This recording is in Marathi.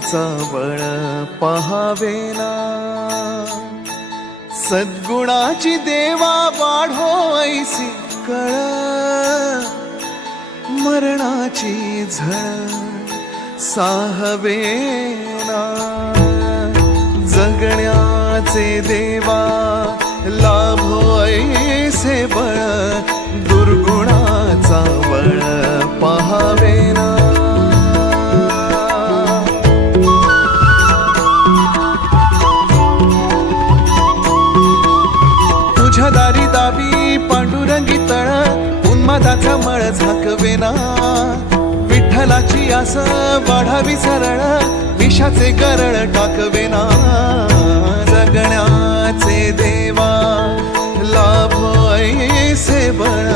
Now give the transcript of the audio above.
दुर्गुणाचा बळ पहावेना, सद्गुणाची देवा वाढो ऐसी कळ, मरणाची झळ साहवेना, जगण्याचे देवा लाभो ऐसे बळ, दुर्गुणाचा बळ पहावेना. तुझ्या दारी दावी पांडुरंगी तळ, उन्मादाचा मळ झाकवेना, विठ्ठलाची आस वाढावी सरळ, विषाचे गरळ टाकवेना, जगण्याचे देवा लाभो ऐसे बळ,